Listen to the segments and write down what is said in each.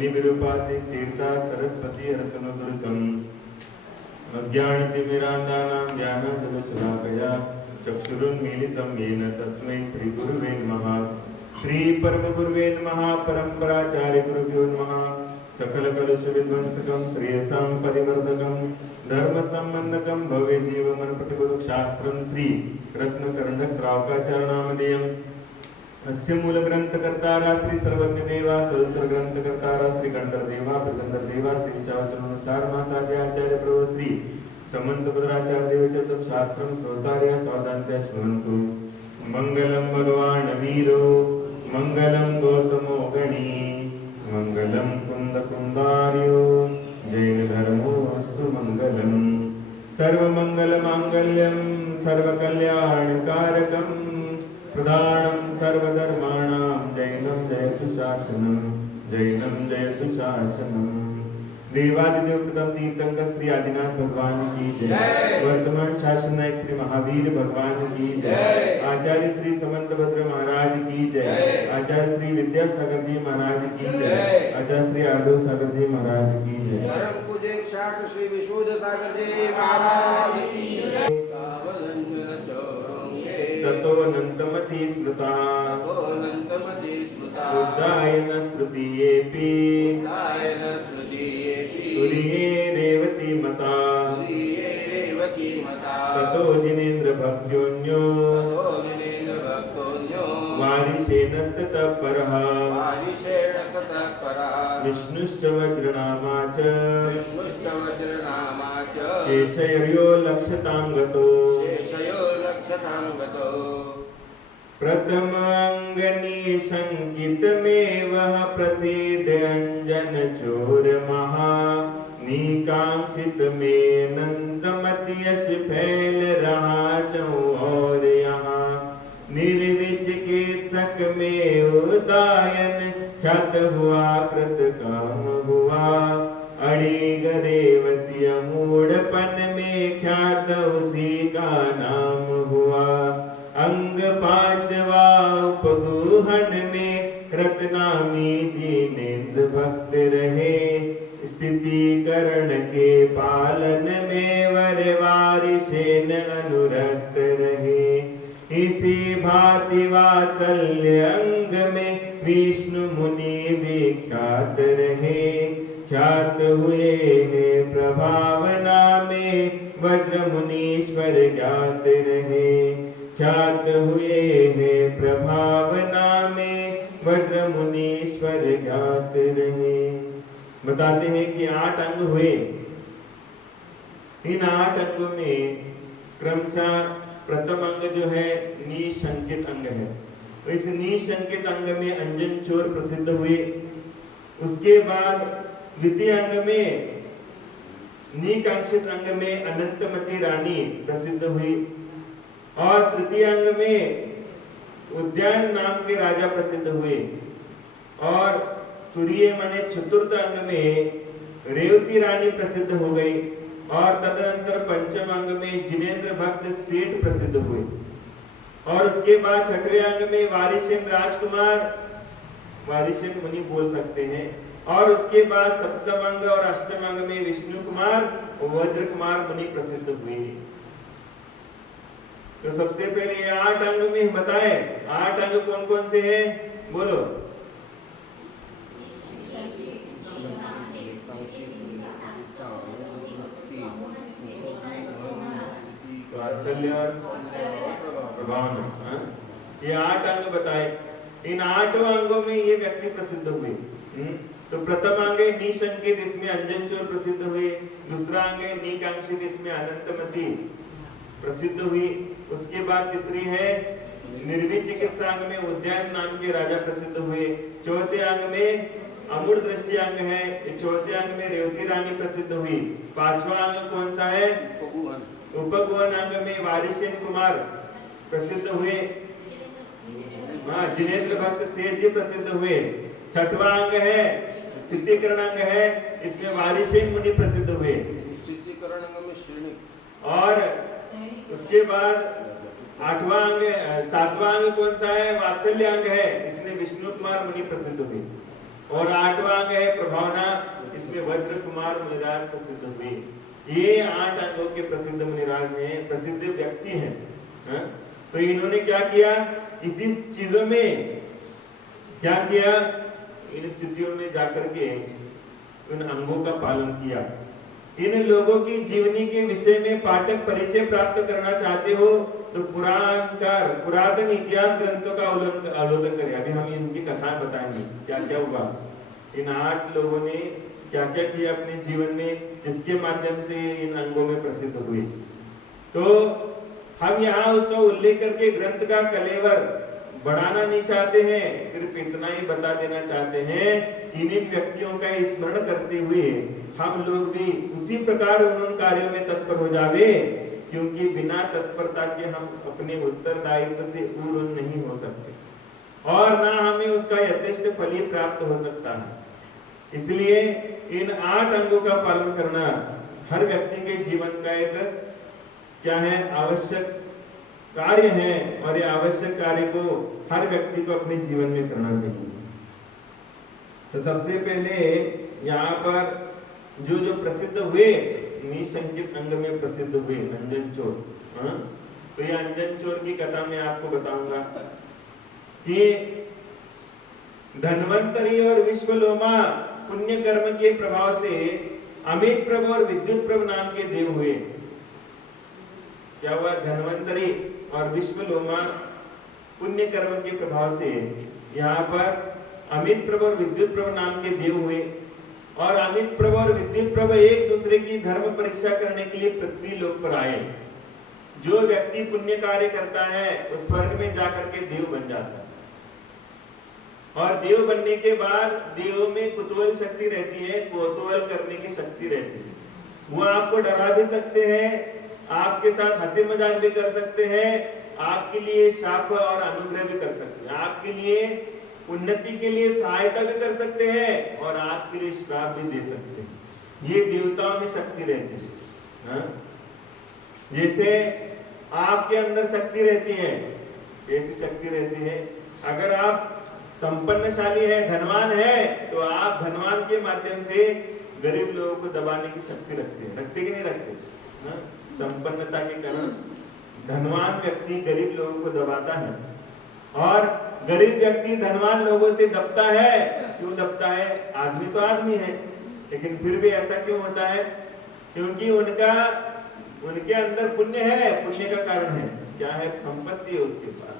मुनि विरूपासी तीर्था सरस्वती हरतनुदुर्गम अज्ञानतिमिरान्धानां ज्ञानञ्जनशलाकया चक्षुरुन्मीलितं येन तस्मै श्रीगुरुवे नमः। श्रीपरमगुरुवे नमः। परम्पराचार्यगुरुभ्यो नमः। सकलकलुषविध्वंसकं श्रेयसां परिवर्धकं धर्मसम्बन्धकं भव्यजीवमनप्रतिगुरुशास्त्रं श्री रत्नकर्णश्रावकाचार्यनामधेयम्। अस्य मूलग्रंथकर्तारा श्री सर्वज्ञदेवा स्वतंत्रग्रंथकर्तारा श्री गंधर्वदेवा प्रगंधर्वदेवा श्री विशावचनुसार मासाद्याचार्य प्रभु श्री समंतभद्राचार्य देवचतुर्थ शास्त्रम श्रोतार्य सावधानतया शृण्वन्तु। मंगलम भगवान वीरो मंगलम गौतमो गणी मंगलम कुंदकुंदार्यो जैन धर्मो अस्तु मंगलम। सर्वमंगलमांगल्यं सर्वकल्याणकारकं प्रधानं सर्वधर्माणां जैनं जयतु शासनं जैनं जयतु शासनं। देवादिदेव प्रथम तीर्थंकर श्री आदिनाथ भगवान की जय। वर्तमान शासन नायक श्री महावीर भगवान की जय। आचार्य श्री समंतभद्र महाराज की जय। आचार्य श्री विद्यासागर जी महाराज की जय। आचार्य श्री आर्दव सागर जी महाराज की जय। परम पूज्य शास्त्र श्री विशुद्ध सागर जी महाराज की जय। ततो अनंतमति स्मृता उद्दायन स्तुतियेपि तुरीये रेवती मता ततो जिनेन्द्र भक्त्योऽन्यो वारिशेनस्ततः परः विष्णुश्च वज्रनामा च शेषयो लक्षतां गतो प्रथमांगनिशंकितमेव प्रसीद अंजन चोर महा निकांक्षितमेनंतमति यश फैल रहा चौर यहाँ निर्विचिकित्सक में उदायन ख्यात हुआ कृत काम हुआ अड़ी गरेवती मूढ़पन में ख्यात उसी का नाम हुआ। अंग पांचवा उपगुहन में रत्नामी जिनेन्द्र भक्त रहे स्थिति करण के पालन में वर वारिशेन अनुरक्त रहे। इसी भांति वात्सल्य अंग में विष्णु मुनि विख्यात रहे ख्यात हुए हैं प्रभावना में वज्र मुनीश्वर ज्ञात रहे ख्यात हुए हैं प्रभावना में वज्र मुनीश्वर ज्ञात रहे। बताते हैं कि 8 अंग हुए। इन 8 अंगों में क्रमशः प्रथम अंग जो है निशंकित अंग है। तो इस निशंकित अंग में अंजन चोर प्रसिद्ध हुए। उसके बाद द्वितीय अंग में निकांक्षित अंग में अनंतमती रानी प्रसिद्ध हुई और तृतीय अंग में उद्यान नाम के राजा प्रसिद्ध हुए और तुरीय माने चतुर्थ अंग में रेवती रानी प्रसिद्ध हो गई और तदनंतर पंचम अंग में जिनेन्द्र भक्त सेठ प्रसिद्ध हुए और उसके बाद छठवें अंग में वारिशेन राजकुमार वारिशेन मुनि बोल सकते हैं और उसके बाद सप्तम अंग और अष्टम अंग में विष्णु कुमार और वज्र कुमार मुनि प्रसिद्ध हुए। तो सबसे पहले 8 अंग में बताए 8 अंग कौन कौन से हैं बोलो। ये 8 अंग बताए। इन 8 अंगों में ये व्यक्ति प्रसिद्ध हुए। तो प्रथम अंग है निशंकित, इसमें अंजन चोर प्रसिद्ध हुए। दूसरा अंग है निकांक्षित, इसमें अनंतमती प्रसिद्ध हुई। उसके बाद तीसरी है निर्विचिकित्सा अंग में उद्यान नाम के राजा प्रसिद्ध हुए। चौथे अंग में अमूढ़ दृष्टि अंग है। चौथे अंग में रेवती रानी प्रसिद्ध हुई। 5वां अंग कौन सा है उपगुहन अंग में वारिशेन कुमार प्रसिद्ध हुए। जिनेन्द्र भक्त सेठ जी प्रसिद्ध हुए। 6वां अंग है सिद्धिकरण अंग है, इसमें वारिशेन मुनि प्रसिद्ध हुए। सिद्धिकरण अंग में श्रेणी और उसके बाद 8वां अंग 7वां अंग कौन सा है वात्सल्य अंग है, इसमें विष्णु कुमार मुनि प्रसिद्ध हुए। और 8वां अंग है प्रभावना, इसमें वज्र कुमार मुनिराज प्रसिद्ध हुए। ये 8 अंगों के प्रसिद्ध मुनिराज हैं, प्रसिद्ध व्यक्ति हैं। हाँ? तो इन्होंने क्या किया, इसी चीजों में क्या किया, इन स्थितियों में जाकर के उन अंगों का पालन किया। इन लोगों की जीवनी के विषय में पाठक परिचय प्राप्त करना चाहते हो तो पुरातन इतिहास ग्रंथों का अवलोकन करें। अभी हम इनकी कथाएं बताएंगे, क्या क्या हुआ, इन 8 लोगों ने क्या क्या किया अपने जीवन में, जिसके माध्यम से इन अंगों में प्रसिद्ध हुए। तो हम यहाँ उसका उल्लेख करके ग्रंथ का कलेवर बढ़ाना नहीं चाहते हैं, सिर्फ इतना ही बता देना चाहते हैं, इन व्यक्तियों का स्मरण करते हुए हम लोग भी उसी प्रकार उन कार्यों में तत्पर हो जावे, क्योंकि बिना तत्परता के हम अपने उत्तरदायित्व से पूर्ण नहीं हो सकते और ना हमें उसका यथेष्ट फल ही प्राप्त हो सकता है। इसलिए इन 8 अंगों का पालन करना हर व्यक्ति के जीवन का एक क्या है, आवश्यक कार्य है, और ये आवश्यक कार्य को हर व्यक्ति को अपने जीवन में करना चाहिए। तो सबसे पहले यहाँ पर जो जो प्रसिद्ध हुए, निशंकित अंग में प्रसिद्ध हुए अंजन चोर। तो ये अंजन चोर की कथा मैं आपको बताऊंगा कि धन्वंतरी और विश्वलोमा पुण्य कर्म के प्रभाव से अमित प्रभ और विद्युत प्रभ नाम के देव हुए। क्या हुआ, धन्वंतरी और विश्वलोमा पुण्य कर्म के प्रभाव से यहाँ पर अमित प्रभ और विद्युत प्रभ नाम के देव हुए। और अमित प्रभ और विद्युत प्रभ एक दूसरे की धर्म परीक्षा करने के लिए पृथ्वी लोक पर आए। जो व्यक्ति पुण्य कार्य करता है वो स्वर्ग में जाकर के देव बन जाता है, और देव बनने के बाद देवों में कुतूहल शक्ति रहती है, कौतूहल करने की शक्ति रहती है। वो आपको डरा भी सकते हैं, आपके साथ हंसी मजाक भी कर सकते हैं, आपके लिए शाप और अनुग्रह भी कर सकते हैं, आपके लिए उन्नति के लिए सहायता भी कर सकते हैं और आपके लिए श्राप भी दे सकते हैं। ये देवताओं में शक्ति रहती है। हाँ? जैसे आपके अंदर शक्ति रहती है, कैसी शक्ति रहती है, अगर आप संपन्नशाली है, धनवान है, तो आप धनवान के माध्यम से गरीब लोगों को दबाने की शक्ति रखते हैं, रखते कि नहीं रखते? हाँ? संपन्नता के कारण धनवान व्यक्ति गरीब लोगों को दबाता है, और गरीब व्यक्ति धनवान लोगों से दबता है। क्यों दबता है? आदमी तो आदमी है, लेकिन फिर भी ऐसा क्यों होता है? क्योंकि उनके अंदर पुण्य है, पुण्य का कारण है, क्या है? संपत्ति है उसके पास,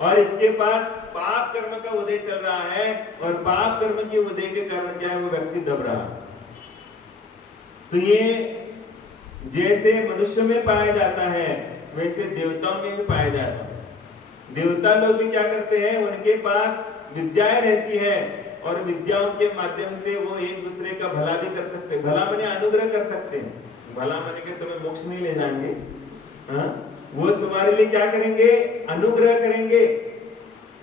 और इसके पास पाप कर्म का उदय चल रहा है, और पाप कर्म के उदय के कारण क्या है, वो व्यक्ति दब रहा है। तो ये जैसे मनुष्य में पाया जाता है वैसे देवताओं में भी पाया जाता है। देवता लोग भी क्या करते हैं, उनके पास विद्याएं रहती है, और विद्याओं के माध्यम से वो एक दूसरे का भला भी कर सकते हैं। भला माने अनुग्रह कर सकते हैं, भला माने के तुम्हें मोक्ष नहीं ले जाएंगे, हाँ? वो तुम्हारे लिए क्या करेंगे, अनुग्रह करेंगे।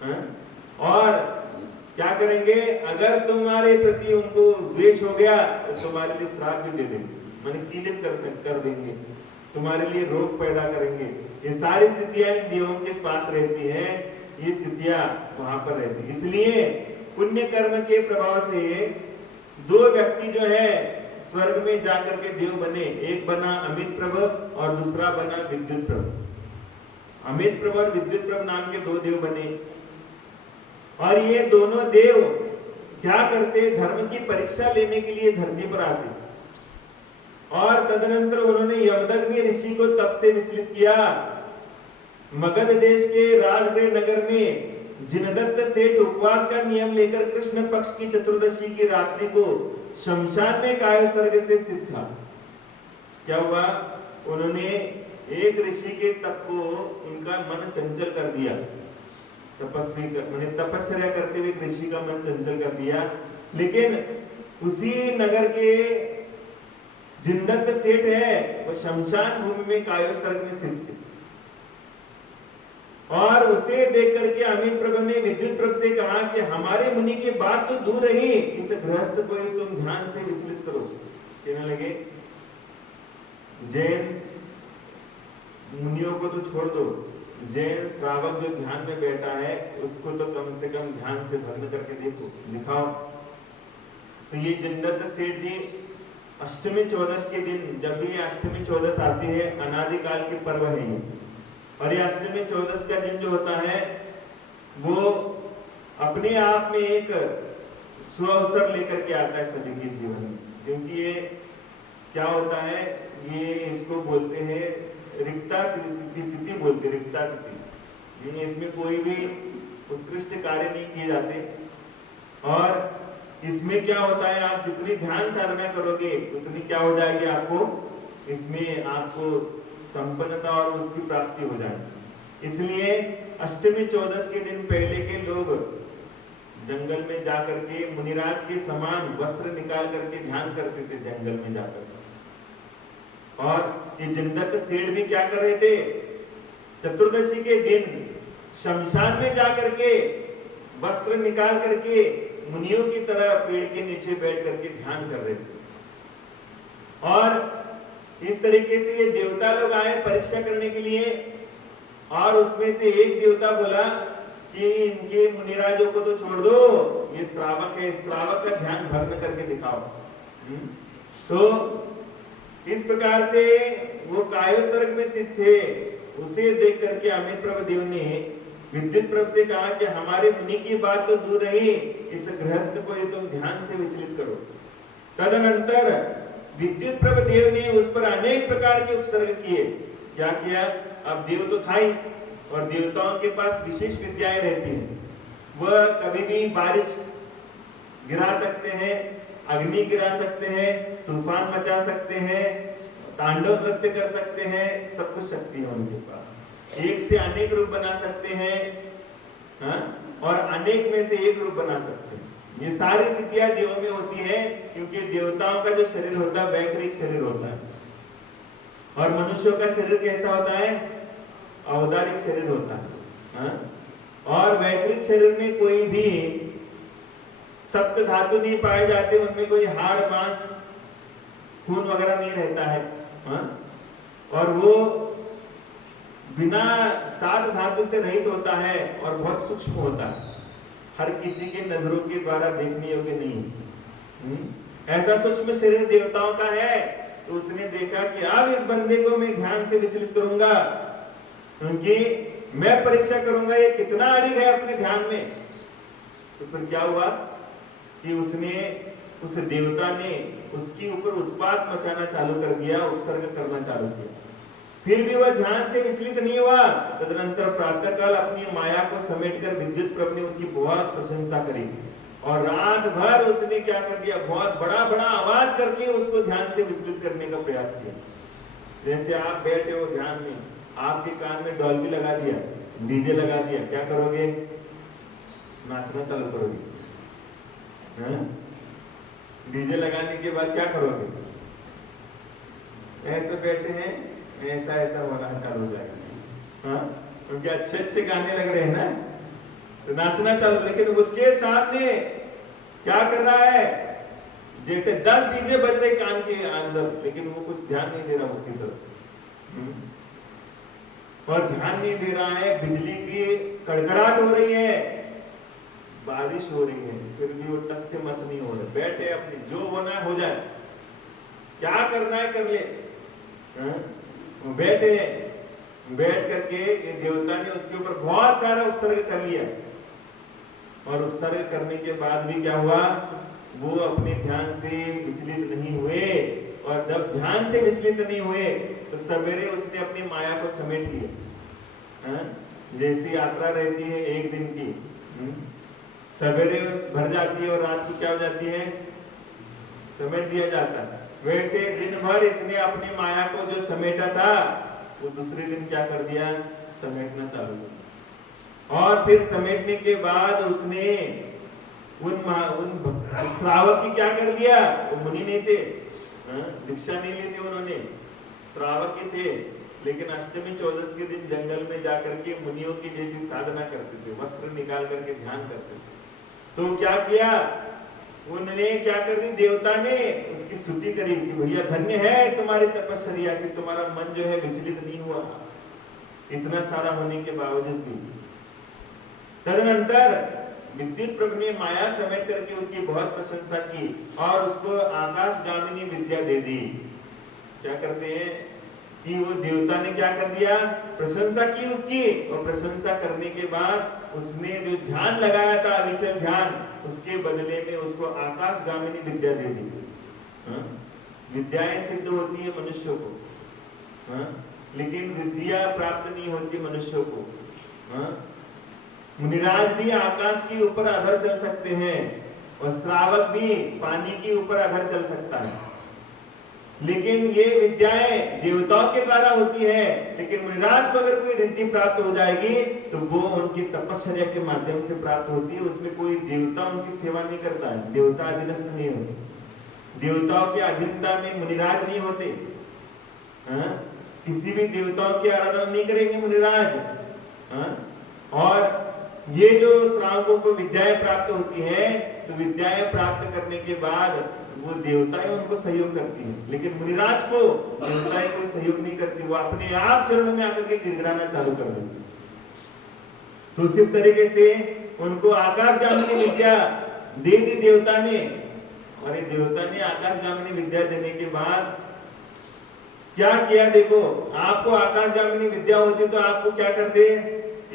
हाँ? और क्या करेंगे, अगर तुम्हारे प्रति उनको द्वेष हो गया तो तुम्हारे लिए श्राप भी दे देंगे, माने पीड़ित कर देंगे, तुम्हारे लिए रोग पैदा करेंगे। ये सारी स्थितियां इन देवों के पास रहती हैं, ये स्थितियां वहां पर रहती है। इसलिए पुण्य कर्म के प्रभाव से 2 व्यक्ति जो है स्वर्ग में जाकर के देव बने। एक बना अमित प्रभ और दूसरा बना विद्युत प्रभ। अमित प्रभ और विद्युत प्रभ नाम के 2 देव बने, और ये दोनों देव क्या करते, धर्म की परीक्षा लेने के लिए धरती पर आते, और तदनंतर उन्होंने यमदग्नि ऋषि को तप से विचलित किया। मगध देश के राजगृह नगर में जिनदत्त सेठ उपवास का नियम लेकर कृष्ण पक्ष की चतुर्दशी की रात्रि को शमशान में कायोत्सर्ग से स्थित था। क्या हुआ, उन्होंने एक ऋषि के तप को उनका मन चंचल कर दिया, तपस्या करते हुए ऋषि का मन चंचल कर दिया। लेकिन उसी नगर के जिनदत्त सेठ है वो शमशान भूमि में कायोत्सर्ग में स्थित थे, और उसे देख करके अमित प्रभ ने विद्युत प्रभ से कहा कि हमारे मुनि की बात तो दूर रही, इस गृहस्थ को तुम ध्यान से विचलित करो। कहने लगे, जैन मुनियों को तो छोड़ दो, जैन श्रावक जो ध्यान में बैठा है उसको तो कम से कम ध्यान से भग्न करके देखो, दिखाओ। तो ये जिनदत्त सेठ जी अष्टमी चौदस के दिन, जब भी ये अष्टमी चौदस आती है, अनादिकाल के पर्व है ये, और ये अष्टमी चौदस का दिन जो होता है वो अपने आप में एक सुअवसर लेकर के आता है सभी के जीवन में। क्योंकि ये क्या होता है, ये इसको बोलते हैं रिक्ता तिथि बोलते हैं, रिक्ता तिथि। इसमें कोई भी उत्कृष्ट कार्य नहीं किए जाते, और इसमें क्या होता है, आप जितनी ध्यान साधना करोगे उतनी क्या हो जाएगी, आपको इसमें आपको संपन्नता और उसकी प्राप्ति हो जाएगी। इसलिए अष्टमी चौदस के दिन पहले के लोग जंगल में जाकर के मुनिराज के समान वस्त्र निकाल करके ध्यान करते थे जंगल में जाकर। और ये जिनदत्त सेठ भी क्या कर रहे थे, चतुर्दशी के दिन शमशान में जाकर के वस्त्र निकाल करके मुनियों की तरह पेड़ के नीचे बैठ करके ध्यान कर रहे थे। और इस तरीके से ये देवता लोग आए परीक्षा करने के लिए, और उसमें से एक देवता बोला कि इनके मुनिराजों को तो छोड़ दो, ये श्रावक है, श्रावक का ध्यान भग्न करके दिखाओ। तो इस प्रकार से वो कायोस्वर्ग में स्थित थे, उसे देख करके अमित प्रभु देव ने विद्युत प्रभु से कहा कि हमारे मुनि की बात तो दूर रही, इस गृहस्थ को ये तुम ध्यान से विचलित करो। तदनंतर विद्युत प्रभु देव ने उस पर अनेक प्रकार के उपसर्ग किए। क्या किया, अब देव तो था ही, और देवताओं के पास विशेष विद्याएं रहती हैं। वह कभी भी बारिश गिरा सकते हैं, अग्नि गिरा सकते हैं, तूफान मचा सकते हैं, तांडव नृत्य कर सकते हैं, सब कुछ शक्ति है उनके पास। एक से अनेक रूप बना सकते हैं, और अनेक में से एक रूप बना सकते हैं। ये सारी स्थितियां देवों में होती है, क्योंकि देवताओं का जो शरीर होता है वैकृतिक शरीर होता है, और मनुष्यों का शरीर कैसा होता है, औदारिक शरीर होता है। और वैकृतिक शरीर में कोई भी सप्त धातु नहीं पाए जाते, उनमें कोई हाड़ मांस खून वगैरह नहीं रहता है, और वो बिना सात धातु से रहित होता है और बहुत सूक्ष्म होता है, हर किसी के नजरों के द्वारा देखने योग्य नहीं। ऐसा सूक्ष्म शरीर देवताओं का है। तो उसने देखा कि अब इस बंदे को मैं ध्यान से विचलित करूंगा, क्योंकि मैं परीक्षा करूंगा ये कितना अड़िग है अपने ध्यान में। तो फिर क्या हुआ कि उस देवता ने उसके ऊपर उत्पात मचाना चालू कर दिया, उत्सर्ग करना चालू किया। फिर भी वह ध्यान से विचलित नहीं हुआ। तदनंतर प्रातःकाल अपनी माया को समेटकर विद्युत प्रभु ने उनकी बहुत प्रशंसा करी, और रात भर उसने क्या कर दिया, बहुत बड़ा बड़ा आवाज करके उसको ध्यान से विचलित करने का प्रयास किया। जैसे आप बैठे हो ध्यान में, आपके कान में डॉल्बी लगा दिया, डीजे लगा दिया, क्या करोगे, नाचना चालू करोगे। डीजे लगाने के बाद क्या करोगे, ऐसे बैठे हैं, ऐसा ऐसा होना चालू हो जाएगा। क्योंकि अच्छे अच्छे गाने लग रहे हैं ना, तो नाचना चालू। लेकिन उसके सामने क्या कर रहा है, जैसे 10 डीजे बज रहे कान के अंदर, लेकिन वो कुछ ध्यान नहीं दे रहा उसकी तरफ, और ध्यान नहीं दे रहा है। बिजली की कड़कड़ाहट हो रही है, बारिश हो रही है, फिर भी वो टस से मस नहीं हो रहा। बैठे अपनी, जो होना है हो जाए, क्या करना है कर ले। वो बैठे, बैठ करके ये देवता ने उसके ऊपर बहुत सारा उपसर्ग कर लिया, और उपसर्ग करने के बाद भी क्या हुआ, वो अपने ध्यान से विचलित नहीं हुए। और जब ध्यान से विचलित नहीं हुए तो सवेरे उसने अपनी माया को समेट लिया। जैसी यात्रा रहती है एक दिन की, सवेरे भर जाती है और रात को क्या हो जाती है, समेट दिया जाता है। वैसे दिन भर इसने अपनी माया को जो समेटा था, वो दूसरे दिन क्या कर दिया, समेटना चालू किया। और फिर समेटने के बाद उसने उन श्रावक की क्या कर दिया, वो मुनि नहीं थे, दीक्षा नहीं ली थी उन्होंने, श्रावक ही थे, लेकिन अष्टमी चौदस के दिन जंगल में जाकर के मुनियों की जैसी साधना करते थे, वस्त्र निकाल करके ध्यान करते थे। तो क्या किया उन्होंने, क्या कर दी, देवता ने उसकी स्तुति करी कि भैया धन्य है तुम्हारी तपस्या कि तुम्हारा मन जो है विचलित नहीं हुआ, इतना सारा होने के बावजूद भी। तदनंतर विद्युत प्रभु ने माया समेट करके उसकी बहुत प्रशंसा की और उसको आकाशगामिनी विद्या दे दी। क्या करते हैं कि वो देवता ने क्या कर दिया, प्रशंसा की उसकी, और प्रशंसा करने के बाद उसने जो ध्यान लगाया था अविचल ध्यान, उसके बदले में उसको आकाशगामिनी विद्या दे दी। विद्याएं सिद्ध होती है मनुष्यों को, लेकिन विद्या प्राप्त नहीं होती मनुष्यों को। मुनिराज भी आकाश के ऊपर अधर चल सकते हैं और श्रावक भी पानी के ऊपर अधर चल सकता है, लेकिन ये विद्याएं देवताओं के द्वारा होती है। लेकिन मुनिराज को अगर कोई रिद्धि प्राप्त हो जाएगी तो वो उनकी तपस्या के माध्यम से प्राप्त होती है। उसमें कोई देवता उनकी सेवा नहीं करता है, देवता अधीनस्थ नहीं होते, देवताओं के अधीनता में मुनिराज नहीं होते। किसी भी देवताओं की आराधना नहीं करेंगे मुनिराज। और ये जो श्रावकों को विद्याएं प्राप्त होती है, तो विद्याएं प्राप्त करने के बाद वो देवताएं उनको सहयोग करती हैं, लेकिन मुनिराज को देवताएं कोई सहयोग नहीं करती, वो अपने आप चरणों में आकर के गिड़गिड़ाना चालू कर देती। तो उसी तरीके से उनको आकाशगामिनी विद्या दे दी देवता ने। और ये देवता ने आकाशगामिनी विद्या देने के बाद क्या किया, देखो आपको आकाशगामिनी विद्या होती तो आपको क्या करते,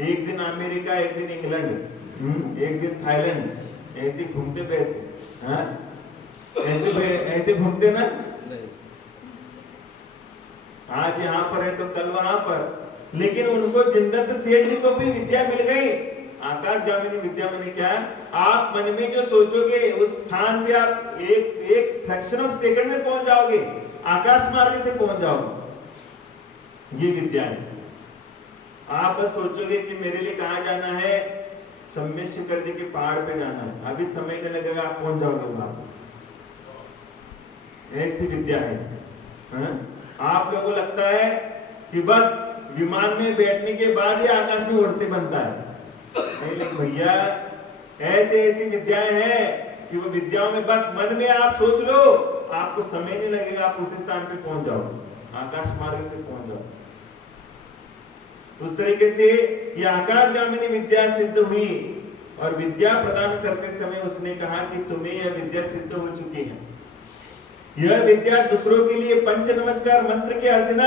एक दिन अमेरिका, एक दिन इंग्लैंड, एक दिन थाईलैंड, ऐसे घूमते बैठते, ऐसे घूमते ना, आज यहाँ पर है तो कल वहां पर। लेकिन उनको जिंदत सेठ जी को भी विद्या मिल गई, आकाशगामिनी विद्या। मैंने क्या, आप मन में जो सोचोगे उस स्थान पे आप एक फ्रैक्शन ऑफ सेकंड में पहुंच जाओगे, आकाश मार्ग से पहुंच जाओगे। ये विद्या है। आप बस सोचोगे कि मेरे लिए कहां जाना है, सम्मेश कर के पहाड़ पे जाना है, अभी समय नहीं लगेगा, आप पहुंच जाओगे वहां। ऐसी विद्या है। आप लोगों को लगता है कि बस विमान में बैठने के बाद ही आकाश में उड़ते बनता है, नहीं भैया, ऐसे ऐसी विद्याएं हैं कि वो विद्याओं में बस मन में आप सोच लो, आपको समय नहीं लगेगा, आप उसी स्थान पे पहुंच जाओ, आकाश मार्ग से पहुंच जाओ। उस तरीके से ये आकाशगामिनी विद्या सिद्ध हुई और विद्या प्रदान करते समय उसने कहा कि तुम्हें यह विद्या सिद्ध हो चुकी है। यह विद्या दूसरों के लिए पंच नमस्कार मंत्र की अर्चना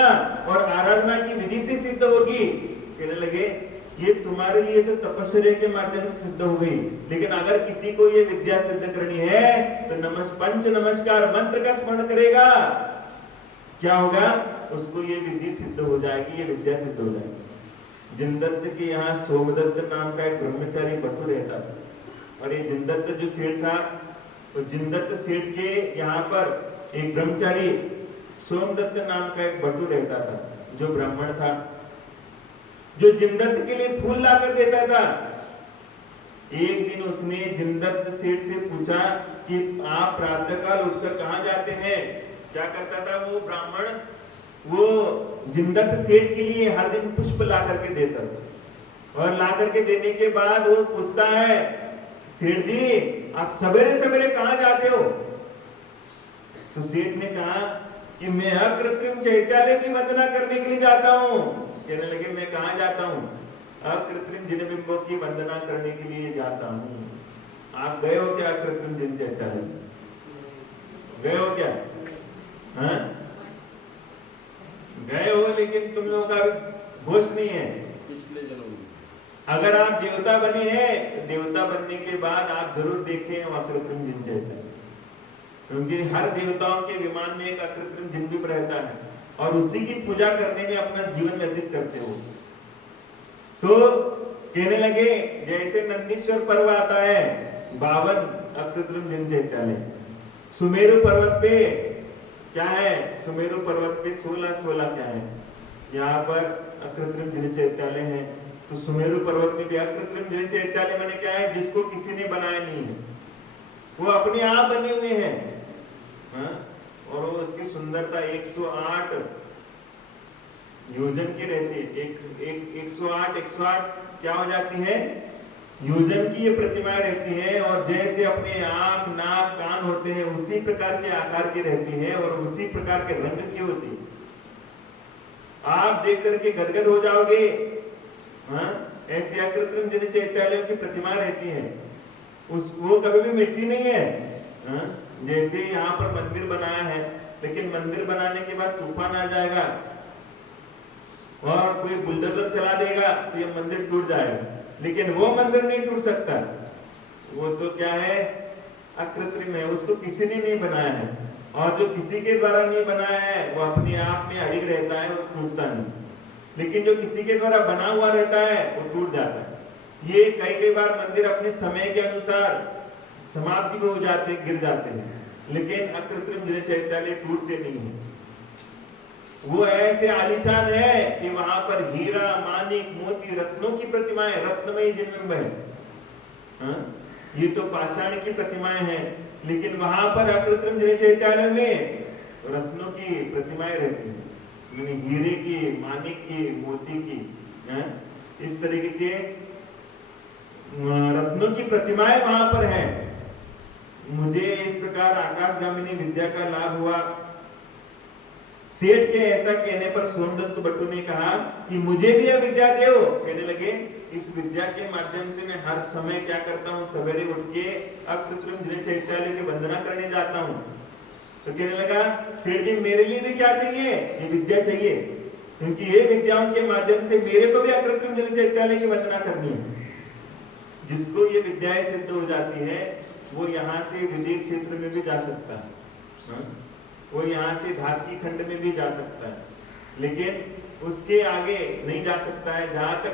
और आराधना की विधि से सिद्ध होगी। कहने लगे ये तुम्हारे लिए तो तपस्या के माध्यम से सिद्ध हो गई, लेकिन अगर किसी को ये विद्या सिद्ध करनी है तो पंच नमस्कार मंत्र का स्मरण करेगा, क्या होगा, उसको ये विधि सिद्ध हो जाएगी, ये विद्या सिद्ध हो जाएगी। जिनदत्त के यहाँ सोमदत्त नाम का एक ब्रह्मचारी बटू रहता था, और ये जिनदत्त जो सेठ था, तो जिनदत्त सेठ के यहाँ पर एक ब्रह्मचारी सोमदत्त नाम का एक बटू रहता था, जो ब्राह्मण था, जो जिनदत्त के लिए फूल लाकर देता था। एक दिन उसने जिनदत्त सेठ से पूछा कि आप प्रातःकाल उठकर कहाँ जाते हैं। क्या करता था वो ब्राह्मण, वो जिनदत्त सेठ के लिए हर दिन पुष्प ला करके देता था, और ला करके देने के बाद वो पूछता है, सेठ जी आप सवेरे सवेरे कहाँ जाते हो। तो सेठ ने कहा कि मैं अकृत्रिम चैत्यालय की वंदना करने के लिए जाता हूँ। कहने लगे मैं कहाँ जाता हूँ, अकृत्रिम जिनबिंबों की वंदना करने के लिए जाता हूँ। आप गए हो क्या अकृत्रिम जिन चैत्यालय, गए हो क्या? गए हो, लेकिन तुम लोगों का होश नहीं है। पिछले जन्म अगर आप देवता बने हैं तो देवता बनने के बाद आप जरूर देखें अकृत्रिम जिन चैत्यालय, क्योंकि हर देवताओं के विमान में एक अकृत्रिम जिन रहता है और उसी की पूजा करने में अपना जीवन व्यतीत करते हो। तो कहने लगे जैसे नंदीश्वर पर्व आता है 52 अकृत्रिम जिन चैत्यालय, सुमेरु पर्वत पे क्या है, सुमेरु पर्वत पे 16 क्या है, यहाँ पर अकृत्रिम जिन चैत्यालय है। तो सुमेरु पर्वत में भी अकृत्रिम जिन चैत्यालय माने क्या है, जिसको किसी ने बनाया नहीं है, वो अपने आप बने हुए हैं। और वो उसकी सुंदरता 108 योजन की रहती है। 108 क्या हो जाती है, योजन की ये प्रतिमाएं रहती हैं, और जैसे अपने आंख नाक कान होते हैं उसी प्रकार के आकार की रहती हैं और उसी प्रकार के रंग की होती है। आप देख करके गदगद हो जाओगे। ऐसे अकृत्रिम जिन चैत्यालयों की प्रतिमा रहती है। वो कभी भी मिटती नहीं है। हाँ? जैसे यहाँ पर मंदिर बनाया है, लेकिन मंदिर बनाने के बाद तूफान आ जाएगा और कोई बुलडोजर चला देगा तो ये मंदिर टूट जाएगा, लेकिन वो मंदिर नहीं टूट सकता। वो तो क्या है, अकृत्रिम है, उसको किसी ने नहीं बनाया है, और जो किसी के द्वारा नहीं बनाया है वो अपने आप में अड़िग रहता है और टूटता नहीं। लेकिन जो किसी के द्वारा बना हुआ रहता है वो टूट जाता है। ये कई बार मंदिर अपने समय के अनुसार समाप्ति में हो जाते हैं, गिर जाते हैं, लेकिन अकृत्रिम जिले चैत्यालय टूटते नहीं है। वो ऐसे आलिशान है कि वहां पर हीरा, मानिक, मोती, रत्नों की प्रतिमाएं, रत्नमयी जिनबिंब है। हाँ? ये तो पाषाण की प्रतिमाएं हैं, लेकिन वहां पर अकृत्रिम जिले चैत्यालय में रत्नों की प्रतिमाएं रहती हैं, हीरे की, मानिक की, मोती की, इस तरीके के रत्नों की प्रतिमाएं वहां पर है। मुझे इस प्रकार आकाशगामिनी विद्या का लाभ हुआ। सेठ के ऐसा कहने पर सोमदत्त बट्टू ने कहा कि मुझे भी यह विद्या दो। कहने लगे, इस विद्या के माध्यम से मैं हर समय क्या करता हूँ, सवेरे उठ के अकृत्रिम जिले चैत्यालय की वंदना करने जाता हूँ। तो कहने लगा, सेठ जी मेरे लिए भी क्या चाहिए, ये विद्या चाहिए, क्योंकि ये विद्याओं के माध्यम से मेरे को भी अकृत्रिम जिले चैत्यालय की वंदना करनी है। जिसको ये विद्याएं सिद्ध हो जाती है वो यहाँ से विदेश क्षेत्र में भी जा सकता है, वो यहाँ से धातकी खंड में भी जा सकता है, लेकिन उसके आगे नहीं जा सकता है। जहां तक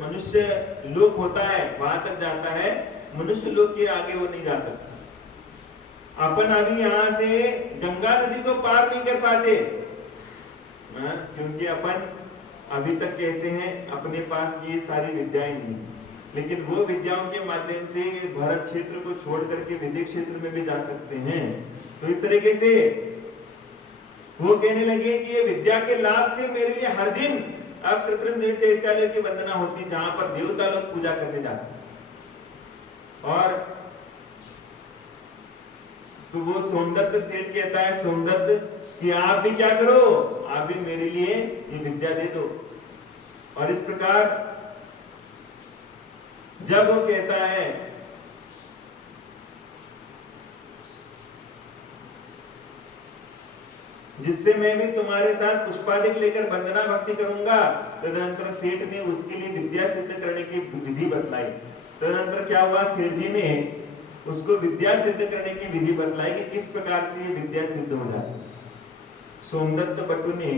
मनुष्य लोक होता है वहां तक जाता है, मनुष्य लोक के आगे वो नहीं जा सकता। अपन अभी यहाँ से गंगा नदी को पार नहीं कर पाते, क्योंकि अपन अभी तक कैसे हैं, अपने पास ये सारी विद्याएं नहीं, लेकिन वो विद्याओं के माध्यम से भारत क्षेत्र को छोड़ करके विदेश क्षेत्र में भी जा सकते हैं। तो इस तरीके से वो कहने लगे कि ये विद्या के लाभ से मेरे लिए हर दिन अकृत्रिम जिले चैत्यालय की वंदना होती, जहां पर देवता लोग पूजा करने जाते। और तो वो सोमदत्त सेठ कहता है, सोमदत्त कि आप भी क्या करो, आप भी मेरे लिए ये विद्या दे दो। और इस प्रकार जब वो कहता है जिससे मैं भी तुम्हारे साथ पुष्पादिक लेकर वंदना भक्ति करूंगा, तदनंतर सेठ ने उसके लिए विद्या सिद्ध करने की विधि बतलाई। तदनंतर क्या हुआ, सेठ जी ने उसको विद्या सिद्ध करने की विधि बतलाई कि किस प्रकार से ये विद्या सिद्ध हो जाए। सोमदत्त बट्टू ने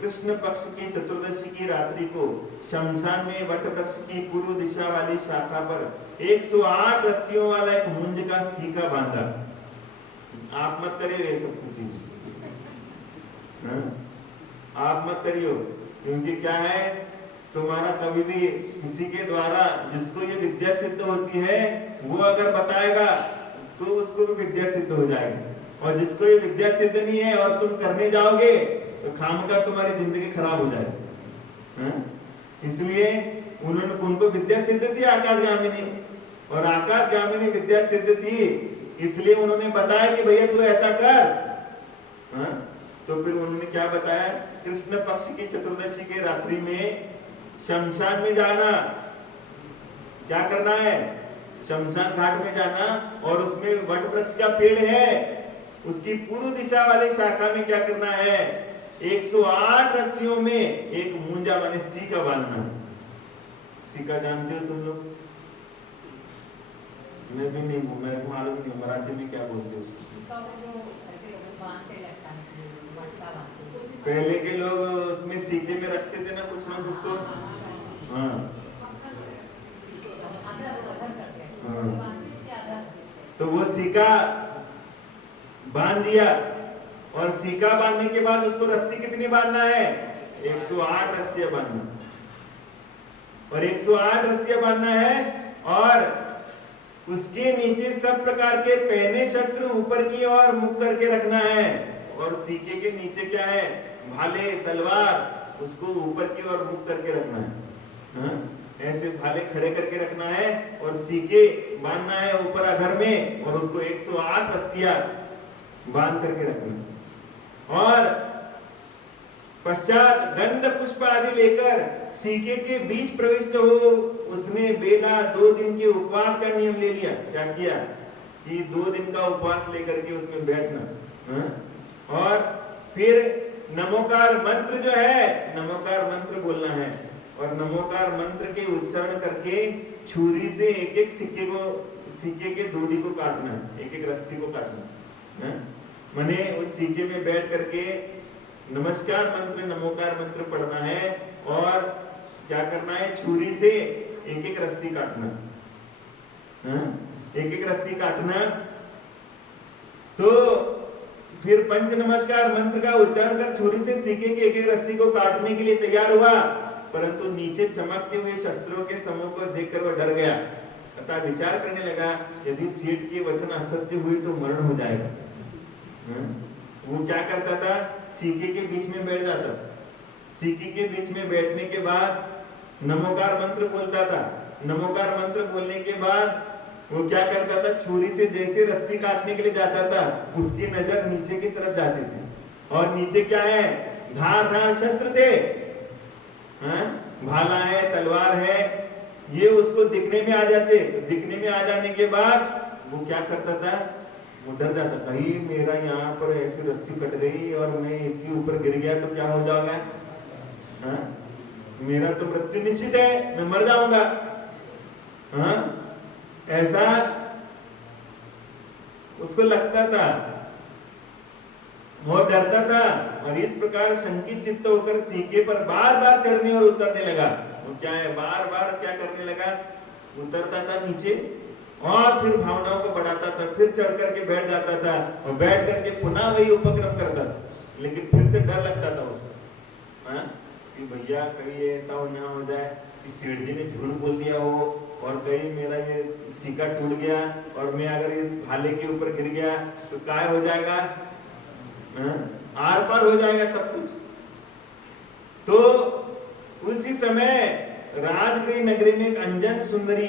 कृष्ण पक्ष की चतुर्दशी की रात्रि को शमशान में वट वृक्ष की पूर्व दिशा वाली शाखा पर 108 रस्सियों वाला एक मुंज का सीका बांधा। आप मत करिए वे सब कुछ, आप मत करियो, क्योंकि क्या है, तुम्हारा कभी भी किसी के द्वारा जिसको ये विद्या सिद्ध होती है वो अगर बताएगा तो उसको भी विद्या सिद्ध हो जाएगी, और जिसको ये विद्या सिद्ध नहीं है और तुम करने जाओगे तो खामखा तुम्हारी जिंदगी खराब हो जाएगी। इसलिए उन्होंने उनको विद्या सिद्ध थी आकाशगामिनी, और आकाशगामिनी विद्या सिद्ध थी, इसलिए उन्होंने बताया कि भैया तू ऐसा कर। तो फिर उन्होंने क्या बताया, कृष्ण पक्ष की चतुर्दशी के रात्रि में शमशान में जाना, क्या करना है, शमशान घाट में जाना, और उसमें वट वृक्ष का पेड़ है, उसकी पूर्व दिशा वाली शाखा में क्या करना है, 108 रस्सियों में एक मूंजा माने सीका बांधना। सीका जानते हो तुम लोग? मैं भी नहीं, मेरे को मालूम नहीं मराठी में क्या बोलते हो। पहले के लोग उसमें सीके में रखते थे ना कुछ ना कुछ तो, तो वो सीका बांध दिया, और सीका बांधने के बाद उसको रस्सी कितनी बांधना है, 108 रस्सियां बांधना, और 108 रस्सियां बांधना है, और उसके नीचे सब प्रकार के पहने शस्त्र ऊपर की ओर मुख करके रखना है, और सीके के नीचे क्या है, भाले तलवार, उसको ऊपर की ओर मुख करके रखना है। ऐसे भाले खड़े करके रखना है, और सीके बांधना है ऊपर अधर में, और उसको 108 रस्सियां बांध करके रखना। और पश्चात गंध पुष्प आदि लेकर सीके के बीच प्रविष्ट हो उसने बेला 2 दिन के उपवास का नियम ले लिया। क्या किया कि 2 दिन का उपवास लेकर के उसमें बैठना, और फिर नमोकार मंत्र जो है, नमोकार मंत्र बोलना है, और नमोकार मंत्र के उच्चारण करके छुरी से एक एक सिक्के के डोरी को काटना, एक एक रस्सी को काटना। माने उस सिक्के में बैठ करके नमस्कार मंत्र, नमोकार मंत्र पढ़ना है, और क्या करना है, छुरी से एक एक रस्सी काटना, एक एक रस्सी काटना। तो फिर पंच नमस्कार मंत्र का उच्चारण कर छुरी से सिक्के के एक एक रस्सी को काटने के लिए तैयार हुआ, परंतु नीचे चमकते हुए शस्त्रों के समूह को देखकर वह डर गया तथा विचार करने लगा, यदि सेठ के वचन असत्य हुए तो मरण हो जाएगा। वो क्या करता था, सिक्के के बीच में बैठ जाता, सिक्के के बीच में बैठने के बाद नमोकार मंत्र बोलता था। नमोकार मंत्र बोलने के बाद वो क्या करता था, छुरी से जैसे रस्सी काटने के लिए जाता था, उसकी नजर नीचे की तरफ जाती थी, और नीचे क्या है, धार धार शस्त्र थे, भाला है, तलवार है, ये उसको दिखने में आ जाते। दिखने में आ जाने के बाद वो क्या करता था, वो डर जाता, कहीं मेरा यहाँ पर ऐसी रस्सी कट गई और मैं इसके ऊपर गिर गया तो क्या हो जाएगा, मेरा तो मृत्यु निश्चित है, मैं मर जाऊंगा। ऐसा उसको लगता था, बहुत डरता था, और इस प्रकार शंकित चित्त होकर सिक्के पर बार बार चढ़ने और उतरने लगा। वो क्या है, बार बार क्या करने लगा, उतरता था नीचे, और फिर भावनाओं को बढ़ाता था, फिर चढ़ करके बैठ जाता था, और बैठ करके पुनः वही उपक्रम करता था, लेकिन फिर से डर लगता था उसको, कि भैया कहीं ऐसा ना हो जाए कि सेठ जी ने झूठ बोल दिया हो, और कहीं मेरा ये सिक्का टूट गया और मैं अगर इस भाले के ऊपर गिर गया तो क्या हो जाएगा, आर पार हो जाएगा सब कुछ। तो उसी समय राजगृह नगरी में एक अंजन सुंदरी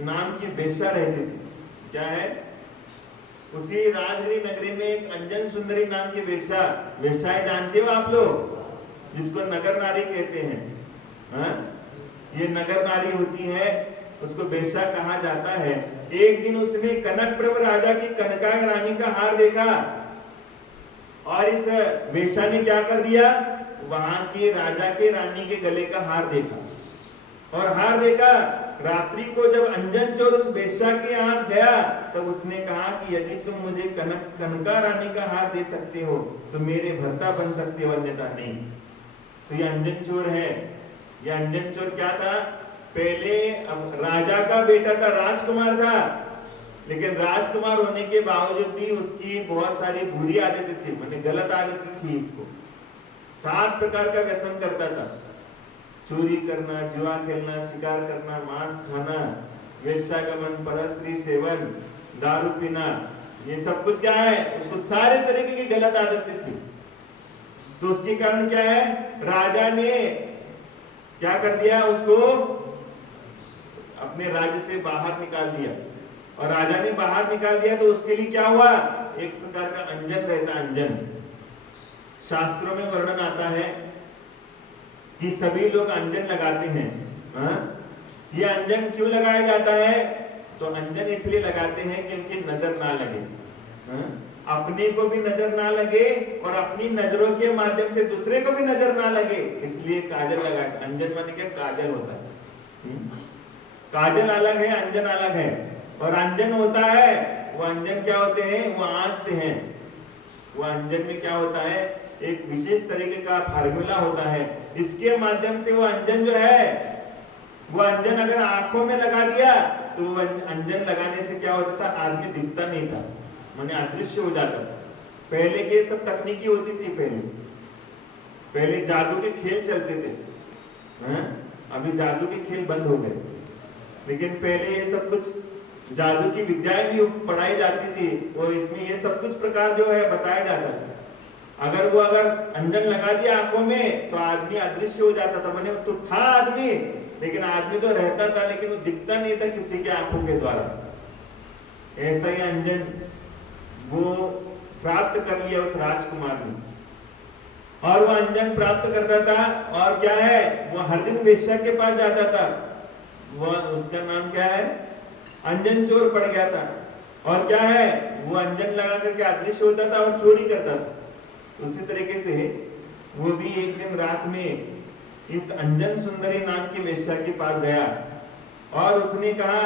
नाम की वेश्या रहती थी। क्या है, उसी राजगृह नगरी में एक अंजन सुंदरी नाम की वेश्याएं जानते हो आप लोग, जिसको नगर नारी कहते हैं। ये नगर नारी होती है, उसको वेश्या कहा जाता है। एक दिन उसने कनक प्रभ राजा की कनका रानी का हार देखा, और इस वेश्या ने क्या कर दिया, वहां के राजा के रानी के गले का हार देखा, और हार देखा। रात्रि को जब अंजन चोर उस वेश्या के यहाँ गया, तब उसने कहा कि यदि तुम मुझे कनका रानी का हार दे सकते हो तो मेरे भर्ता बन सकते हो, अन्यथा नहीं। तो ये अंजन चोर है। ये अंजन चोर क्या था, पहले अब राजा का बेटा था, राजकुमार था, लेकिन राजकुमार होने के बावजूद भी उसकी बहुत सारी बुरी आदतें थी, मतलब गलत आदतें थी। इसको 7 प्रकार का व्यसन करता था, चोरी करना, जुआ खेलना, शिकार करना, मांस खाना, वेश्यागमन, परस्त्री सेवन, दारू पीना, ये सब कुछ क्या है, उसको सारे तरीके की गलत आदतें थी। तो उसके कारण क्या है, राजा ने क्या कर दिया, उसको अपने राज्य से बाहर निकाल दिया। और राजा ने बाहर निकाल दिया तो उसके लिए क्या हुआ, एक प्रकार का अंजन रहता, अंजन। शास्त्रों में वर्णन आता है कि सभी लोग अंजन लगाते हैं। ये अंजन क्यों लगाया जाता है, तो अंजन इसलिए लगाते हैं क्योंकि नजर ना लगे, अपने को भी नजर ना लगे और अपनी नजरों के माध्यम से दूसरे को भी नजर ना लगे, इसलिए काजल लगाते। अंजन माने क्या, काजल होता है। काजल अलग है, अंजन अलग है। और अंजन होता है, वो अंजन क्या होते हैं, वो आंचते हैं। वो अंजन में क्या होता है, एक विशेष तरीके का फार्मूला होता है, इसके माध्यम से वो अंजन जो है, वो अंजन अगर आंखों में लगा दिया तो वो अंजन लगाने से क्या होता था, आदमी दिखता नहीं था, माने अदृश्य हो जाता था। पहले के सब तकनीकी होती थी, पहले जादू के खेल चलते थे। अभी जादू के खेल बंद हो गए, लेकिन पहले ये सब कुछ जादू की विद्याएं भी पढ़ाई जाती थी, वो इसमें ये सब कुछ प्रकार जो है बताया जाता था। अगर अंजन लगा दिया आंखों में तो आदमी अदृश्य हो जाता था, माने तो था आदमी, लेकिन आदमी तो रहता था लेकिन वो दिखता नहीं था किसी के आंखों के द्वारा। ऐसा ही अंजन वो प्राप्त कर लिया उस राजकुमार ने, और वो अंजन प्राप्त करता था। और क्या है, वो हर दिन वेश्या के पास जाता था, वह उसका नाम क्या है, अंजन चोर पड़ गया था। और क्या है, वो अंजन लगा करके अदृश्य होता था और चोरी करता था। उसी तरीके से वो भी एक दिन रात में इस अंजन सुंदरी नाम की वेश्या के पास गया और उसने कहा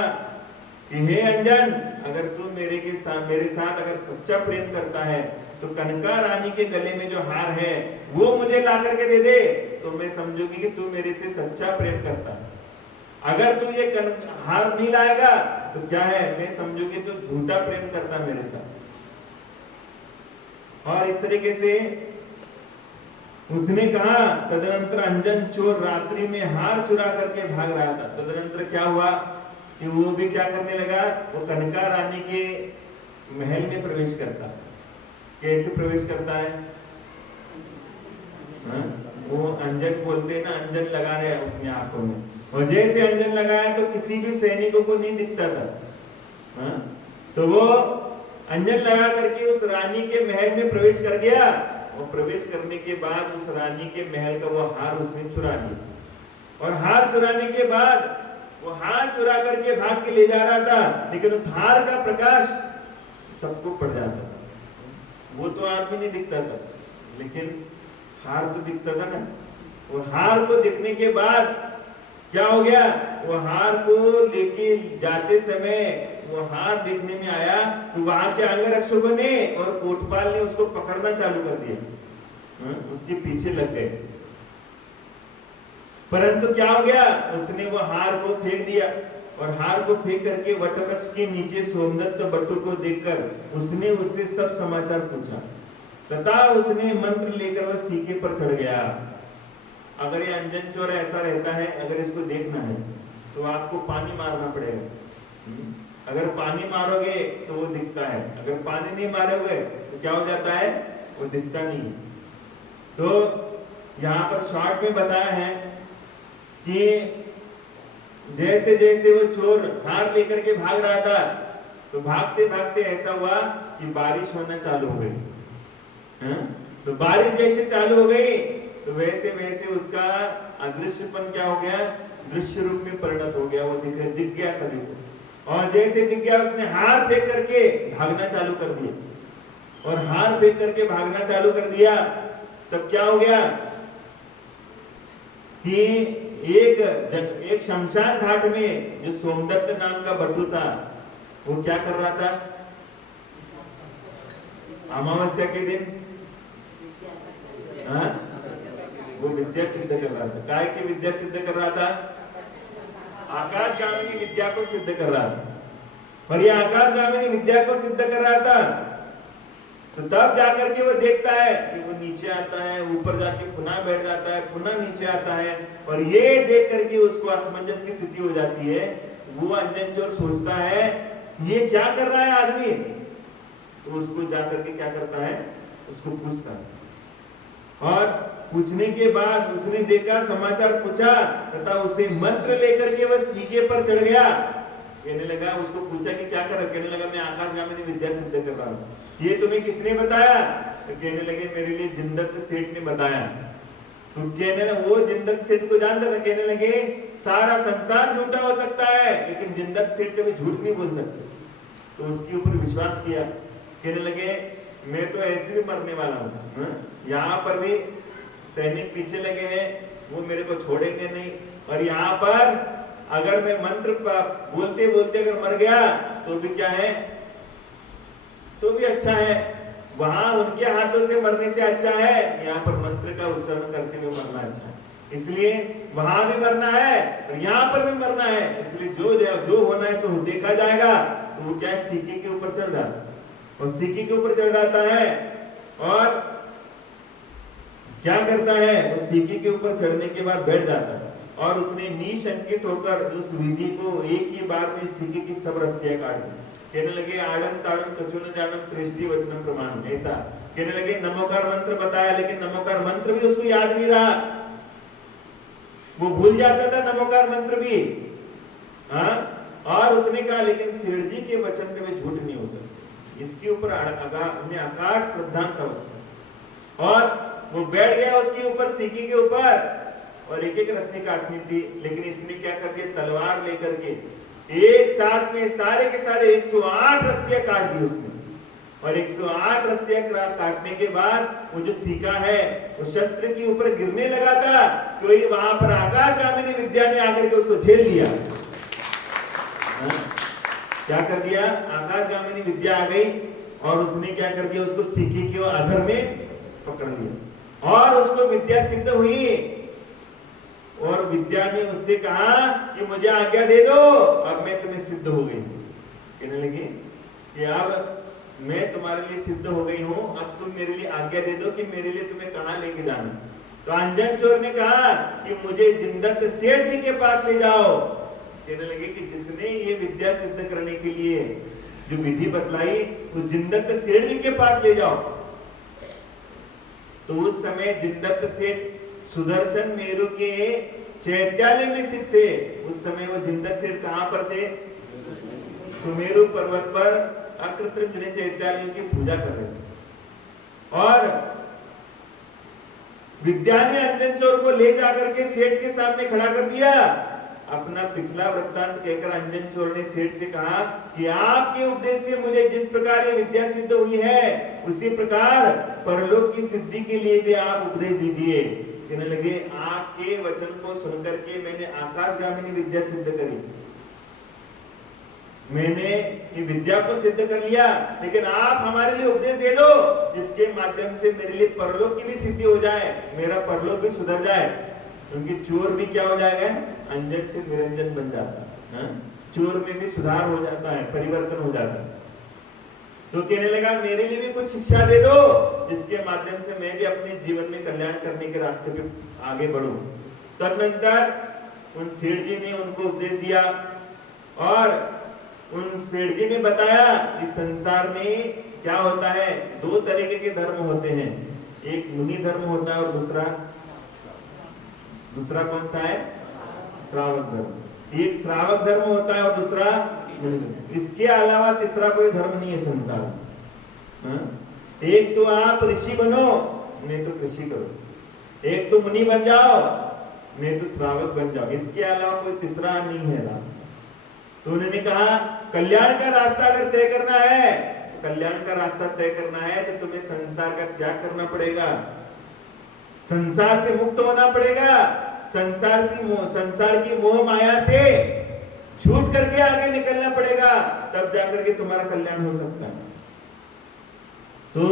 कि हे अंजन, अगर तू मेरे साथ अगर सच्चा प्रेम करता है तो कनका रानी के गले में जो हार है वो मुझे ला करके दे दे, तो मैं समझूंगी कि तू मेरे से सच्चा प्रेम करता है। अगर तू ये हार नहीं लाएगा तो क्या है, मैं समझूंगी तू झूठा प्रेम करता मेरे साथ। और इस तरीके से उसने कहा। तदनंतर अंजन चोर रात्रि में हार चुरा करके भाग रहा था। तदनंतर क्या हुआ कि वो भी क्या करने लगा, वो कनका रानी के महल में प्रवेश करता। कैसे प्रवेश करता है, वो अंजन बोलते हैं ना, अंजन लगा रहे हैं उसने आंखों में, और जैसे अंजन लगाया तो किसी भी सैनिकों को नहीं दिखता था। तो वो अंजन लगा करके उस रानी के महल में प्रवेश कर गया, और प्रवेश करने के बाद उस रानी के महल का वो हार उसने चुरा लिया। और हार चुराने के बाद वो हार चुरा करके भाग के ले जा रहा था, लेकिन उस हार का प्रकाश सबको पड़ जाता था। वो तो आदमी नहीं दिखता था, लेकिन हार तो दिखता था ना। वो हार को दिखने के बाद क्या हो गया, वो हार को लेके जाते समय वो हार देखने में आया तो वहां के अंगरक्षकों ने और कोटपाल ने उसको पकड़ना चालू कर दिया, उसके पीछे लग गए। परंतु क्या हो गया, उसने वो हार को फेंक दिया, और हार को फेंक करके वटवृक्ष के नीचे सोमदत्त बटु को देखकर उसने उससे सब समाचार पूछा, तथा उसने मंत्र लेकर वह सीके पर चढ़ गया। अगर ये अंजन चोर ऐसा रहता है, अगर इसको देखना है तो आपको पानी मारना पड़ेगा। अगर पानी मारोगे तो वो दिखता है, अगर पानी नहीं मारोगे तो क्या हो जाता है, वो दिखता नहीं। तो यहाँ पर शॉर्ट में बताया है कि जैसे जैसे वो चोर हार लेकर के भाग रहा था, तो भागते भागते ऐसा हुआ कि बारिश होना चालू हो गई। तो बारिश जैसे चालू हो गई तो वैसे वैसे उसका अदृश्यपन क्या हो गया, दृश्य रूप में परिणत हो गया। वो दिख गया सभी को, और जैसे दिख गया उसने हार फेंक करके भागना चालू कर दिया, और हार फेंक करके भागना चालू कर दिया। तब क्या हो गया कि एक शमशान घाट में जो सोमदत्त नाम का बटू था, वो क्या कर रहा था, अमावस्या के दिन वो विद्या सिद्ध कर रहा था। काय की विद्या सिद्ध कर रहा था, आकाशगामिनी विद्या को सिद्ध कर रहा था। और ये आकाशगामिनी विद्या को सिद्ध कर रहा था, तो तब जाकर के वो देखता है कि वो नीचे आता है, ऊपर जाके पुनः बैठ जाता है, पुनः नीचे आता है, और ये देख करके उसको असमंजस की स्थिति हो जाती है। वो अंजन चोर सोचता है ये क्या कर रहा है आदमी, तो उसको जाकर के क्या करता है, उसको पूछता है। और पूछने के बाद उसने देखा, समाचार पूछा, तथा उसे मंत्र लेकर के वह सीगे पर चढ़ गया। कहने लगा, उसको पूछा कि क्या कर रहा, कहने लगा मैं आकाशगामिनी विद्या सिद्ध कर रहा हूं। ये तुम्हें किसने बताया, तो कहने लगे मेरे लिए जिंदत्त सेठ ने बताया। तो कहने लगा, वो जिंदत्त सेठ को जानता था। कहने लगे सारा संसार झूठा हो सकता है, लेकिन जिंदत्त सेठ कभी झूठ नहीं बोल सकते। तो उसके ऊपर विश्वास किया। कहने लगे मैं तो ऐसे भी मरने वाला हूँ, यहाँ पर भी सैनिक पीछे लगे हैं, वो मेरे को छोड़ेंगे नहीं, और यहाँ पर अगर मैं मंत्र बोलते बोलते अगर मर गया तो भी क्या है, तो भी अच्छा है। वहां उनके हाथों से मरने से अच्छा है, यहाँ पर मंत्र का उच्चारण करते हुए मरना अच्छा है। इसलिए वहां भी मरना है और यहाँ पर भी मरना है। इसलिए जो होना है सो देखा जाएगा। तो वो क्या है, सीके के ऊपर चढ़ जाता है, और सीके के ऊपर चढ़ जाता है, और क्या करता है, वो सीके के ऊपर चढ़ने के बाद बैठ जाता है, और उसने निशंकित होकर उस विधि को एक ही बार में सीके की सब रस्सियां काट दी। कहने लगे आड़न ताड़न कचुन जानम श्रेष्ठी वचनम प्रमाण। ऐसा कहने लगे नमोकार मंत्र बताया, लेकिन नमोकार मंत्र भी उसको याद नहीं रहा, वो भूल जाता था नमोकार मंत्र भी। और उसने कहा लेकिन सेठ जी के वचन पे मैं झूठ नहीं हो सकती। इसके ऊपर अकाट श्रद्धा था उसका, और वो बैठ गया उसके ऊपर, सीकी के ऊपर, और एक एक रस्सी काटनी थी, लेकिन इसने क्या कर दिया, तलवार लेकर के एक साथ में सारे के सारे 108 रस्सियां काट दी उसने। और 108 रस्सियां काटने के बाद वो जो सीखा है वो शस्त्र के ऊपर गिरने लगा था, तो वहां पर आकाशगामिनी विद्या ने आकर के उसको झेल लिया। क्या कर दिया, आकाशगामिनी विद्या आ गई और उसने क्या कर दिया, उसको सीखी के अधर में पकड़ लिया और उसको विद्या सिद्ध हुई। और विद्या ने उससे कहा कि मुझे आज्ञा दे दो, अब मैं तुम्हें सिद्ध हो गई। कहने लगी कि अब मैं तुम्हारे लिए सिद्ध हो गई हूं, अब तुम मेरे लिए आज्ञा दे दो कि मेरे लिए तुम्हें कहां लेके जाना। तो अंजन चोर ने कहा कि मुझे जिंदत सेठ जी के पास ले जाओ। कहने लगे कि जिसने ये विद्या सिद्ध करने के लिए जो विधि बतलाई, तो जिंदत सेठ जी के पास ले जाओ। तो उस समय जिंदत सेठ सुदर्शन मेरु के चैत्यालय में स्थित थे। उस समय वो जिंदत सेठ कहां पर थे, सुमेरु पर्वत पर अकृत्रिम चैत्यालयों की पूजा कर रहे थे। और विद्या ने अंजन चोर को ले जाकर के सेठ के सामने खड़ा कर दिया। अपना पिछला वृत्तांत कहकर अंजन चोर ने सेठ से कहा कि आपके उपदेश से मुझे जिस प्रकार ये विद्या सिद्ध हुई है, उसी प्रकार परलोक की सिद्धि के लिए भी आप उपदेश दीजिए। कहने लगे आपके वचन को सुनकर के मैंने आकाशगामिनी विद्या सिद्ध करी, मैंने ये विद्या को सिद्ध कर लिया, लेकिन आप हमारे लिए उपदेश दे दो जिसके माध्यम से मेरे लिए परलोक की भी सिद्धि हो जाए, मेरा परलोक भी सुधर जाए। क्योंकि चोर भी क्या हो जाएगा, अंजन से निरंजन बन जाता है, चोर में भी सुधार हो जाता है, परिवर्तन हो जाता है। तो कहने लगा मेरे लिए भी कुछ शिक्षा दे दो जिसके माध्यम से मैं भी अपने जीवन में कल्याण करने के रास्ते पे आगे बढ़ूं। तदनंतर उन सेठ जी ने उनको उपदेश दिया और उन सेठ जी ने बताया कि संसार में क्या होता है, दो तरीके के धर्म होते हैं, एक मुनि धर्म होता है और दूसरा कौन सा है, श्रावक धर्म। एक श्रावक धर्म होता है और दूसरा, इसके अलावा तीसरा कोई धर्म नहीं है संसार में। एक तो आप ऋषि बनो, नहीं तो कृषि करो, एक तो मुनि बन जाओ, नहीं तो श्रावक बन जाओ, इसके अलावा कोई तीसरा नहीं है रास्ता। तो उन्होंने कहा कल्याण का रास्ता अगर तय करना है, कल्याण का रास्ता तय करना है तो तुम्हें संसार का त्याग करना पड़ेगा, संसार से मुक्त होना पड़ेगा, संसार की मोह माया से छूट करके आगे निकलना पड़ेगा, तब जाकर के तुम्हारा कल्याण हो सकता है। तो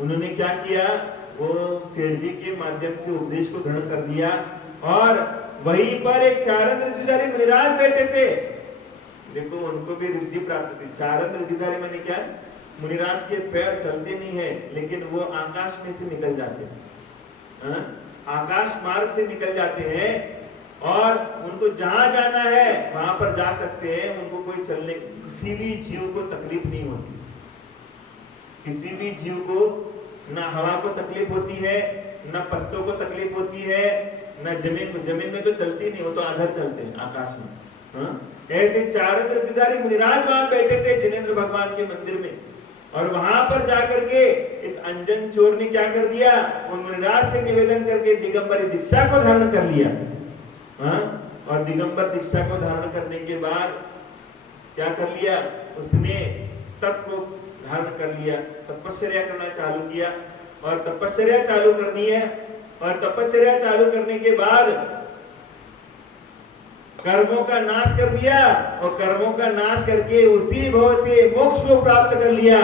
उन्होंने क्या किया, वो सेठ जी के माध्यम से उपदेश को ग्रहण कर दिया और वहीं पर एक चारण ऋद्धिधारी मुनिराज बैठे थे। देखो उनको भी रिद्धि प्राप्त थी। चारण ऋद्धिधारी माने क्या, मुनिराज के पैर चलते नहीं है लेकिन वो आकाश में से निकल जाते हैं, आकाश मार्ग से निकल जाते हैं और उनको जहां जाना है वहां पर जा सकते हैं। उनको कोई चलने, किसी भी जीव को तकलीफ नहीं होती, किसी भी जीव को ना हवा को तकलीफ होती है, ना पत्तों को तकलीफ होती है, ना जमीन में तो चलती नहीं, वो तो आधर चलते हैं आकाश में। ऐसे चारण ऋद्धिधारी मुनिराज वहां बैठे थे जिनेंद्र भगवान के मंदिर में, और वहां पर जाकर के इस अंजन चोर ने क्या कर दिया, उन मुनिराज से निवेदन करके दिगंबरी दीक्षा को धारण कर लिया। और दिगंबर दीक्षा को धारण करने के बाद क्या कर लिया, उसने तप को धारण कर लिया, तपस्या करना चालू किया। और तपस्या चालू करनी है, और तपस्या चालू करने के बाद कर्मों का नाश कर दिया, और कर्मों का नाश करके उसी भाव से मोक्ष को प्राप्त कर लिया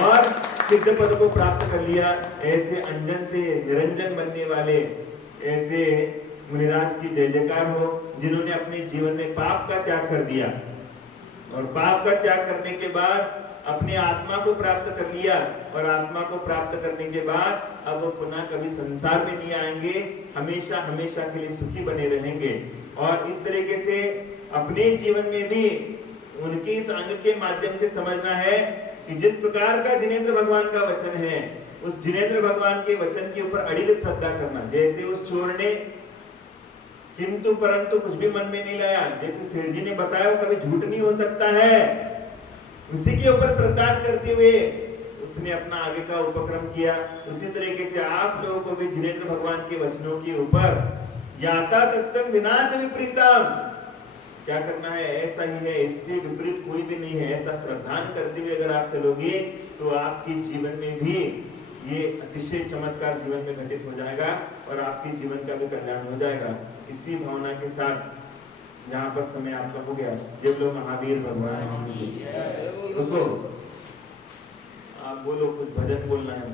और सिद्ध पद को प्राप्त कर लिया। ऐसे अंजन से निरंजन बनने वाले ऐसे मुनिराज की जय जयकार हो, जिन्होंने अपने जीवन में पाप का त्याग कर दिया और पाप का त्याग करने के बाद अपने आत्मा को प्राप्त कर लिया, और आत्मा को प्राप्त करने के बाद अब वो पुनः कभी संसार में नहीं आएंगे, हमेशा हमेशा के लिए सुखी बने रहेंगे। और इस तरीके से अपने जीवन में भी उनके इस अंग के माध्यम से समझना है कि जिस प्रकार का जिनेंद्र भगवान का वचन है, उस जिनेंद्र भगवान के वचन के ऊपर अड़िग श्रद्धा करना। जैसे उस चोर ने किंतु परंतु कुछ भी मन में नहीं लाया, जैसे सेठ जी ने बताया कभी झूठ नहीं हो सकता है, उसी के ऊपर श्रद्धा करते हुए उसने अपना आगे का उपक्रम किया। उसी तरीके से आप लोगों को भी जिनेंद्र भगवान के वचनों के ऊपर याता तत्तम विनाश विपरीतम, क्या करना है, ऐसा ही है, इससे विपरीत कोई भी नहीं है, ऐसा श्रद्धान करते हुए अगर आप चलोगे तो आपके जीवन में भी ये अतिशय चमत्कार जीवन में घटित हो जाएगा और आपके जीवन का भी कल्याण हो जाएगा। इसी भावना के साथ यहाँ पर समय आपका हो गया। जब लोग महावीर भगवान रुको, आप बोलो, कुछ भजन बोलना है।